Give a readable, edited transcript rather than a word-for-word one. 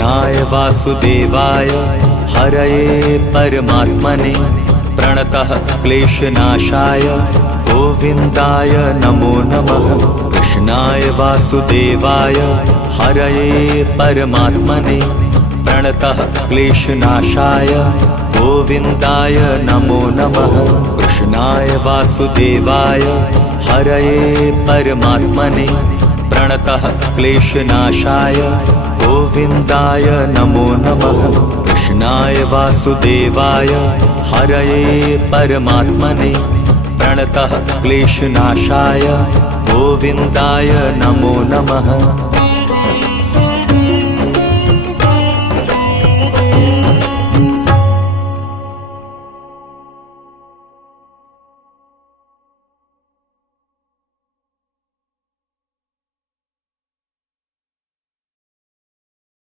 कृष्णाय वासुदेवाय हरये परमात्मने प्रणतः क्लेशनाशाय गोविन्दाय नमो नमः। कृष्णाय वासुदेवाय हरये परमात्मने प्रणतः क्लेशनाशाय गोविन्दाय नमो नमः। कृष्णाय वासुदेवाय हरये परमात्मने प्रणतः क्लेशनाशाय गोविन्दाय नमो नमः। कृष्णाय वासुदेवाय हरये परमात्मने प्रणतः क्लेशनाशाय गोविन्दाय नमो नमः।